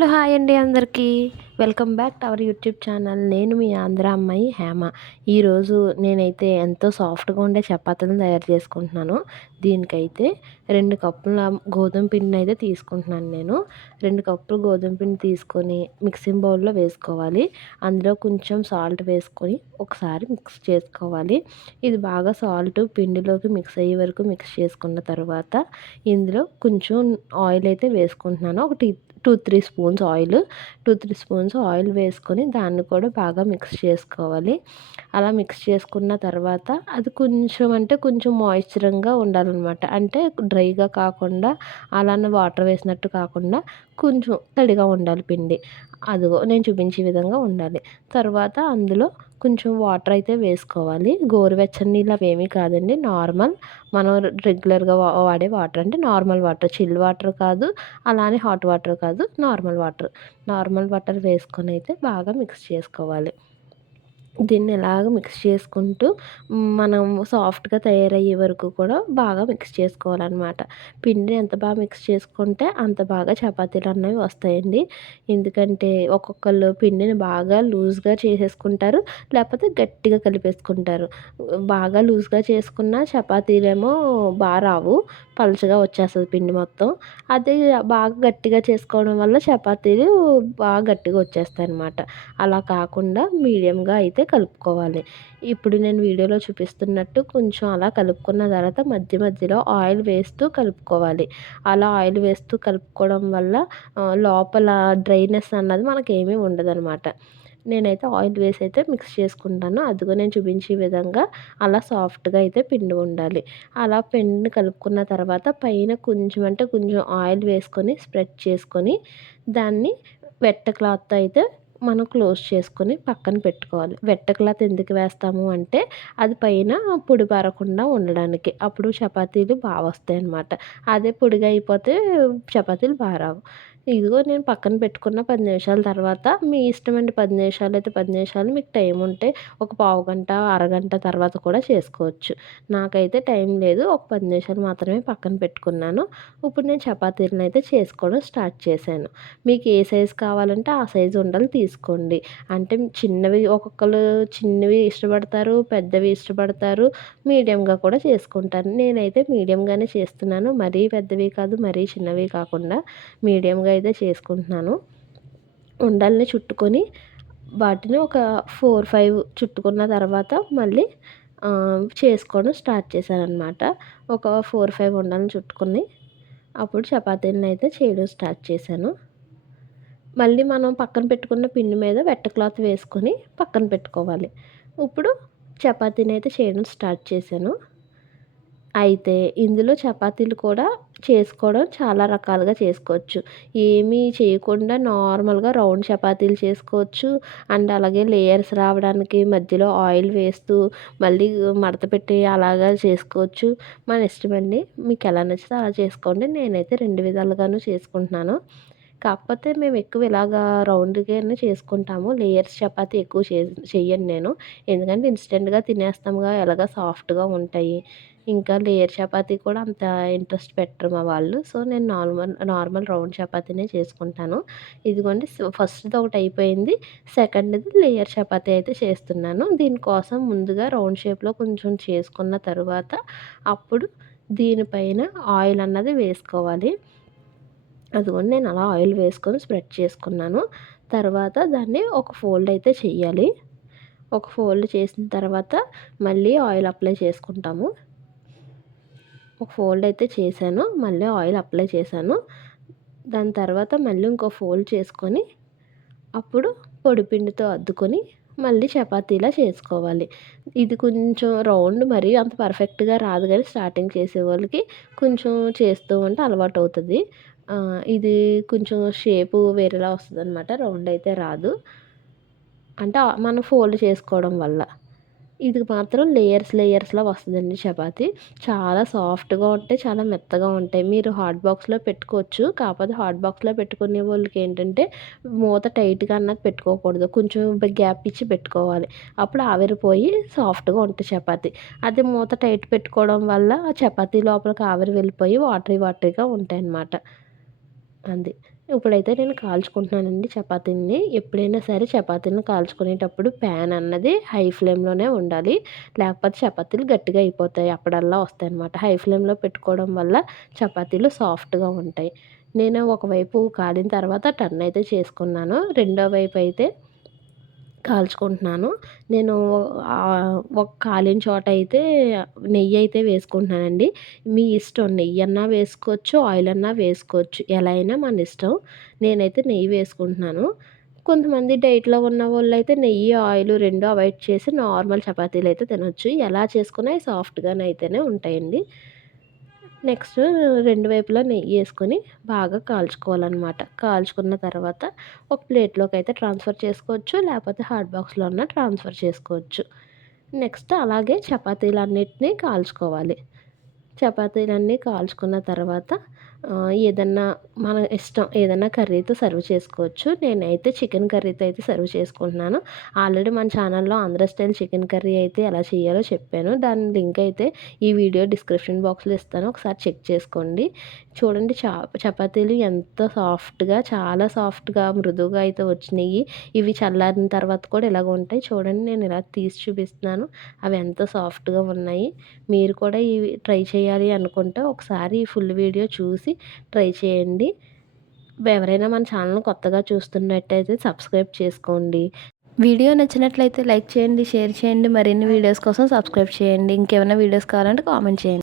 Hello hi అండి అందరికీ. Welcome back to our YouTube channel. నేను మీ ఆంధ్ర అమ్మాయి హేమ. ఈరోజు నేనైతే ఎంతో సాఫ్ట్గా ఉండే చపాతీలను తయారు చేసుకుంటున్నాను. దీనికైతే రెండు కప్పుల గోధుమ పిండిని అయితే తీసుకుంటున్నాను నేను. రెండు కప్పులు గోధుమ పిండి తీసుకొని మిక్సింగ్ బౌల్లో వేసుకోవాలి. అందులో కొంచెం సాల్ట్ వేసుకొని ఒకసారి మిక్స్ చేసుకోవాలి. ఇది బాగా సాల్ట్ పిండిలోకి మిక్స్ అయ్యే వరకు మిక్స్ చేసుకున్న తర్వాత ఇందులో కొంచెం ఆయిల్ అయితే వేసుకుంటున్నాను. ఒక tea two three spoons oil two three spoons oil వేసుకొని దాన్ని కూడా బాగా మిక్స్ చేసుకోవాలి. అలా మిక్స్ చేసుకున్న తర్వాత అది కొంచెం అంటే కొంచెం మాయిశ్చరంగా ఉండాలన్నమాట. అంటే డ్రైగా కాకుండా అలానే వాటర్ వేసినట్టు కాకుండా కొంచెం తడిగా ఉండాలి పిండి. అదిగో నేను చూపించే విధంగా ఉండాలి. తర్వాత అందులో కొంచెం వాటర్ అయితే వేసుకోవాలి. గోరువెచ్చని నీళ్ళు అవేమీ కాదండి. నార్మల్ మనం రెగ్యులర్గా వాడే వాటర్ అంటే నార్మల్ వాటర్ చిల్ వాటర్ కాదు అలానే హాట్ వాటర్ కాదు నార్మల్ వాటర్. నార్మల్ వాటర్ వేసుకొని అయితే బాగా మిక్స్ చేసుకోవాలి. దీన్ని ఇలాగ మిక్స్ చేసుకుంటూ మనం సాఫ్ట్గా తయారయ్యే వరకు కూడా బాగా మిక్స్ చేసుకోవాలన్నమాట. పిండిని ఎంత బాగా మిక్స్ చేసుకుంటే అంత బాగా చపాతీలు అన్నవి వస్తాయండి. ఎందుకంటే ఒక్కొక్కళ్ళు పిండిని బాగా లూజ్గా చేసేసుకుంటారు లేకపోతే గట్టిగా కలిపేసుకుంటారు. బాగా లూజ్గా చేసుకున్న చపాతీలేమో బాగా రావు పలుచగా వచ్చేస్తుంది పిండి మొత్తం. అదే బాగా గట్టిగా చేసుకోవడం వల్ల చపాతీలు బాగా గట్టిగా వచ్చేస్తాయి అన్నమాట అలా కాకుండా మీడియంగా అయితే కలుపుకోవాలి. ఇప్పుడు నేను వీడియోలో చూపిస్తున్నట్టు కొంచెం అలా కలుపుకున్న తర్వాత మధ్య మధ్యలో ఆయిల్ వేస్తూ కలుపుకోవాలి. అలా ఆయిల్ వేస్తూ కలుపుకోవడం వల్ల లోపల డ్రైనెస్ అన్నది మనకి ఏమీ ఉండదన్నమాట. నేనైతే ఆయిల్ వేసి అయితే మిక్స్ చేసుకుంటాను. అదిగో నేను చూపించే విధంగా అలా సాఫ్ట్గా అయితే పిండి ఉండాలి. అలా పిండిని కలుపుకున్న తర్వాత పైన కొంచెం అంటే కొంచెం ఆయిల్ వేసుకొని స్ప్రెడ్ చేసుకొని దాన్ని వెట్ట క్లాత్ అయితే మనం క్లోజ్ చేసుకొని పక్కన పెట్టుకోవాలి. వెట్ట క్లాత్ ఎందుకు వేస్తాము అంటే అది పైన పొడి పారకుండా ఉండడానికి. అప్పుడు చపాతీలు బాగా వస్తాయి అన్నమాట అదే పొడిగా అయిపోతే చపాతీలు బాగా రావు. ఇదిగో నేను పక్కన పెట్టుకున్న పది నిమిషాల తర్వాత మీ ఇష్టం అండి పది నిమిషాలు అయితే పది నిమిషాలు మీకు టైం ఉంటే ఒక పావు గంట అరగంట తర్వాత కూడా చేసుకోవచ్చు. నాకైతే టైం లేదు ఒక పది నిమిషాలు మాత్రమే పక్కన పెట్టుకున్నాను. ఇప్పుడు నేను చపాతీలను అయితే చేసుకోవడం స్టార్ట్ చేశాను. మీకు ఏ సైజు కావాలంటే ఆ సైజు ఉండలు తీసుకోండి. అంటే చిన్నవి ఒక్కొక్కరు చిన్నవి ఇష్టపడతారు పెద్దవి ఇష్టపడతారు మీడియంగా కూడా చేసుకుంటారు నేనైతే మీడియంగానే చేస్తున్నాను. మరీ పెద్దవి కాదు మరీ చిన్నవి కాకుండా మీడియంగా అయితే చేసుకుంటున్నాను. ఉండల్ని చుట్టుకొని వాటిని ఒక ఫోర్ ఫైవ్ చుట్టుకున్న తర్వాత మళ్ళీ చేసుకోవడం స్టార్ట్ చేశాను అనమాట ఒక ఫోర్ ఫైవ్ ఉండలను చుట్టుకొని అప్పుడు చపాతీలను అయితే చేయడం స్టార్ట్ చేశాను. మళ్ళీ మనం పక్కన పెట్టుకున్న పిండి మీద వెట్ట క్లాత్ వేసుకొని పక్కన పెట్టుకోవాలి. ఇప్పుడు చపాతీని అయితే చేయడం స్టార్ట్ చేశాను. అయితే ఇందులో చపాతీలు కూడా చేసుకోవడం చాలా రకాలుగా చేసుకోవచ్చు. ఏమీ చేయకుండా నార్మల్గా రౌండ్ చపాతీలు చేసుకోవచ్చు. అండ్ అలాగే లేయర్స్ రావడానికి మధ్యలో ఆయిల్ వేస్తూ మళ్ళీ మడత పెట్టి అలాగా చేసుకోవచ్చు. మన ఇష్టమండి మీకు ఎలా నచ్చితే అలా చేసుకోండి. నేనైతే రెండు విధాలుగాను చేసుకుంటున్నాను. కాకపోతే మేము ఎక్కువ ఇలాగా రౌండ్గానే చేసుకుంటాము. లేయర్స్ చపాతి ఎక్కువ చే చెయ్యను నేను. ఎందుకంటే ఇన్స్టెంట్గా తినేస్తాముగా ఎలాగ సాఫ్ట్గా ఉంటాయి. ఇంకా లేయర్ చపాతీ కూడా అంత ఇంట్రెస్ట్ పెట్టరు మా వాళ్ళు. సో నేను నార్మల్ నార్మల్ రౌండ్ చపాతీనే చేసుకుంటాను. ఇదిగోండి ఫస్ట్ది ఒకటి అయిపోయింది. సెకండ్ది లేయర్ చపాతీ అయితే చేస్తున్నాను. దీనికోసం ముందుగా రౌండ్ షేప్లో కొంచెం చేసుకున్న తర్వాత అప్పుడు దీనిపైన ఆయిల్ అన్నది వేసుకోవాలి. అదిగోండి నేను అలా ఆయిల్ వేసుకొని స్ప్రెడ్ చేసుకున్నాను. తర్వాత దాన్ని ఒక ఫోల్డ్ అయితే చెయ్యాలి ఒక ఫోల్డ్ చేసిన తర్వాత మళ్ళీ ఆయిల్ అప్లై చేసుకుంటాము. ఒక ఫోల్డ్ అయితే చేశాను. మళ్ళీ ఆయిల్ అప్లై చేశాను. దాని తర్వాత మళ్ళీ ఇంకో ఫోల్డ్ చేసుకొని అప్పుడు పొడిపిండితో అద్దుకొని మళ్ళీ చపాతీలా చేసుకోవాలి. ఇది కొంచెం రౌండ్ మరీ అంత పర్ఫెక్ట్గా రాదు కానీ స్టార్టింగ్ చేసే వాళ్ళకి కొంచెం చేస్తూ ఉంటే అలవాటు అవుతుంది. ఇది కొంచెం షేపు వేరేలా వస్తుంది అనమాట రౌండ్ అయితే రాదు. అంటే మనం ఫోల్డ్ చేసుకోవడం వల్ల. ఇది మాత్రం లేయర్స్ లేయర్స్లో వస్తుందండి చపాతి. చాలా సాఫ్ట్గా ఉంటాయి చాలా మెత్తగా ఉంటాయి. మీరు హాట్ బాక్స్లో పెట్టుకోవచ్చు. కాకపోతే హాట్ బాక్స్లో పెట్టుకునే వాళ్ళకి ఏంటంటే మూత టైట్గా అన్నది పెట్టుకోకూడదు. కొంచెం గ్యాప్ ఇచ్చి పెట్టుకోవాలి. అప్పుడు ఆవిరిపోయి సాఫ్ట్గా ఉంటుంది చపాతి. అదే మూత టైట్ పెట్టుకోవడం వల్ల చపాతీ లోపలికి ఆవిరి వెళ్ళిపోయి వాటరీ వాటరీగా ఉంటాయి అన్నమాట అంది. ఇప్పుడైతే నేను కాల్చుకుంటున్నానండి చపాతీని ఎప్పుడైనా సరే చపాతీని కాల్చుకునేటప్పుడు ప్యాన్ అన్నది హై ఫ్లేమ్లోనే ఉండాలి. లేకపోతే చపాతీలు గట్టిగా అయిపోతాయి. అప్పుడల్లా వస్తాయి అనమాట హై ఫ్లేమ్లో పెట్టుకోవడం వల్ల చపాతీలు సాఫ్ట్గా ఉంటాయి. నేను ఒకవైపు కాలిన తర్వాత టర్న్ అయితే చేసుకున్నాను. రెండో వైపు అయితే కాల్చుకుంటున్నాను. నేను ఒక కాలిన చోట అయితే నెయ్యి అయితే వేసుకుంటున్నానండి. మీ ఇష్టం నెయ్యి అన్నా వేసుకోవచ్చు ఆయిల్ అన్నా వేసుకోవచ్చు ఎలా అయినా మన ఇష్టం. నేనైతే నెయ్యి వేసుకుంటున్నాను. కొంతమంది డైట్లో ఉన్న వాళ్ళు అయితే నెయ్యి ఆయిల్ రెండు అవాయిడ్ చేసి నార్మల్ చపాతీలు అయితే తినొచ్చు. ఎలా చేసుకున్నా సాఫ్ట్గానే అయితేనే ఉంటాయండి. నెక్స్ట్ రెండు వైపులా నెయ్యి వేసుకొని బాగా కాల్చుకోవాలన్నమాట. కాల్చుకున్న తర్వాత ఒక ప్లేట్లోకి అయితే ట్రాన్స్ఫర్ చేసుకోవచ్చు లేకపోతే హాట్ బాక్స్లో ఉన్న ట్రాన్స్ఫర్ చేసుకోవచ్చు. నెక్స్ట్ అలాగే చపాతీలన్నిటినీ కాల్చుకోవాలి. చపాతీలన్నీ కాల్చుకున్న తర్వాత ఏదన్నా మన ఇష్టం ఏదన్నా కర్రీతో సర్వ్ చేసుకోవచ్చు. నేనైతే చికెన్ కర్రీతో అయితే సర్వ్ చేసుకుంటున్నాను. ఆల్రెడీ మన ఛానల్లో ఆంధ్ర స్టైల్ చికెన్ కర్రీ అయితే ఎలా చేయాలో చెప్పాను. దాని లింక్ అయితే ఈ వీడియో డిస్క్రిప్షన్ బాక్స్లో ఇస్తాను. ఒకసారి చెక్ చేసుకోండి. చూడండి చా చపాతీలు ఎంత సాఫ్ట్గా చాలా సాఫ్ట్గా మృదువుగా అయితే వచ్చినాయి. ఇవి చల్లారిన తర్వాత కూడా ఇలాగ ఉంటాయి. చూడండి నేను ఇలా తీసి చూపిస్తున్నాను. అవి ఎంత సాఫ్ట్గా ఉన్నాయి. మీరు కూడా ఇవి ట్రై చేయాలి అనుకుంటే ఒకసారి ఫుల్ వీడియో చూసి చూసి ట్రై చేయండి. ఎవరైనా మన ఛానల్ కొత్తగా చూస్తున్నట్టయితే సబ్స్క్రైబ్ చేసుకోండి. వీడియో నచ్చినట్లయితే లైక్ చేయండి షేర్ చేయండి. మరిన్ని వీడియోస్ కోసం సబ్స్క్రైబ్ చేయండి. ఇంకేమైనా వీడియోస్ కావాలంటే కామెంట్ చేయండి.